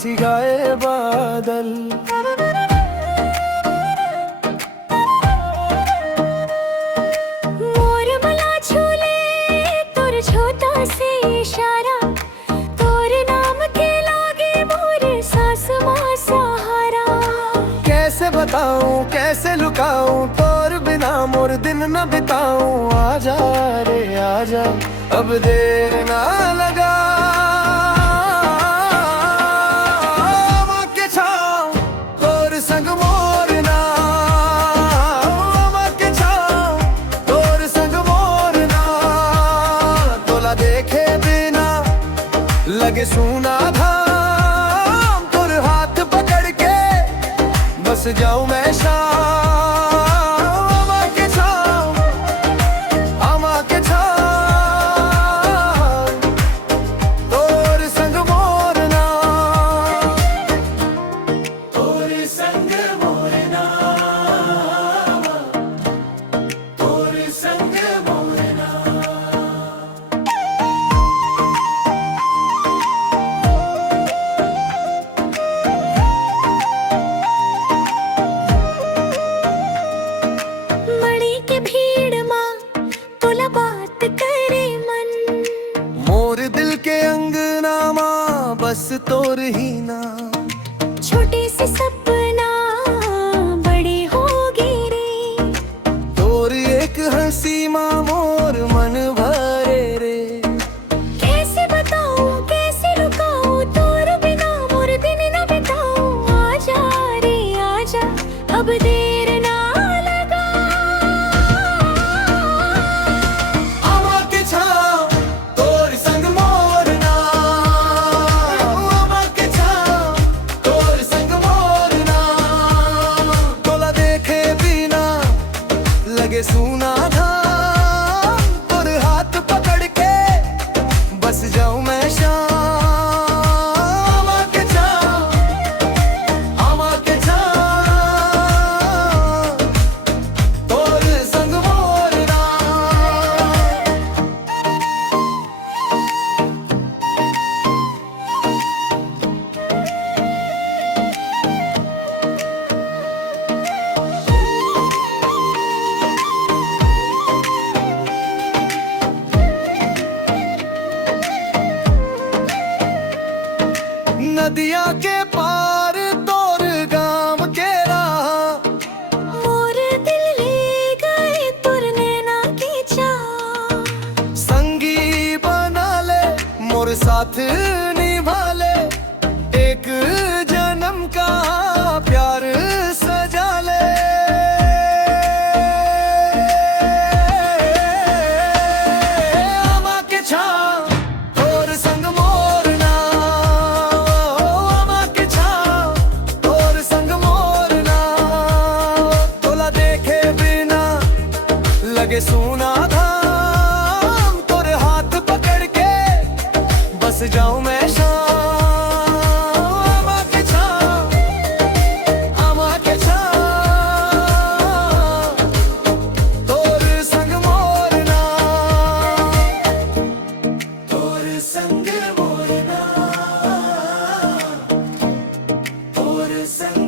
सी गाए बादल। मोर मला झूले तोर छोटा से इशारा, तोर नाम के लागे मोर सास माँ सहारा। कैसे बताऊं कैसे लुकाऊं, तोर बिना मोर दिन न बिताऊं। आजा रे आजा, अब देर ना लगा। आमा के छाँव तोर संग मोर नाम, आमा के छाँव तोर संग मोर नाम। तोला देखे बिना लगे सूना धाम, तोर हाथ पकड़ के बस जाऊं मैं शाम। आमा के छाँव, आमा के छाँव तोर संग मोर नाम, तोर संग मोर नाम, तोर संग मोर नाम। मड़ी के भीड़ माँ तोला बात करे मन, मोर दिल के अंगना माँ बस तोर ही नाम। छोटे से सपना बड़े होगे रे, तोर एक हंसी माँ मोर मन भरे रे। कैसे बताऊं कैसे रुकाऊं, तोर बिना मोर दिन न बिताऊं। आजा रे आजा, अब देर ना लगा। आमा के छाँव तोर संग मोर नाम, आमा के छाँव तोर संग मोर नाम। तोला देखे बिना लगे सूना धाम, तोर हाथ पकड़ के बस जाऊं मैं शाम। आमा के छाँव, आमा के छाँव तोर संग मोर नाम। नदिया के पार तोर गांव के राह, मोर दिल ले गए तुर नैना की चाह। संगी बना ले मोर साथ निभा ले, एक जन्म का प्यार सजा ले। आमा के छाँव तोर संग मोर नाम, आमा के छाँव तोर संग मोर नाम। तोला देखे बिना लगे सूना धाम, तोर हाथ पकड़ के बस जाऊं मैं शाम। आमा के छाँव, आमा के छाँव तोर संग मोर नाम, तोर संग मोर नाम, तोर संग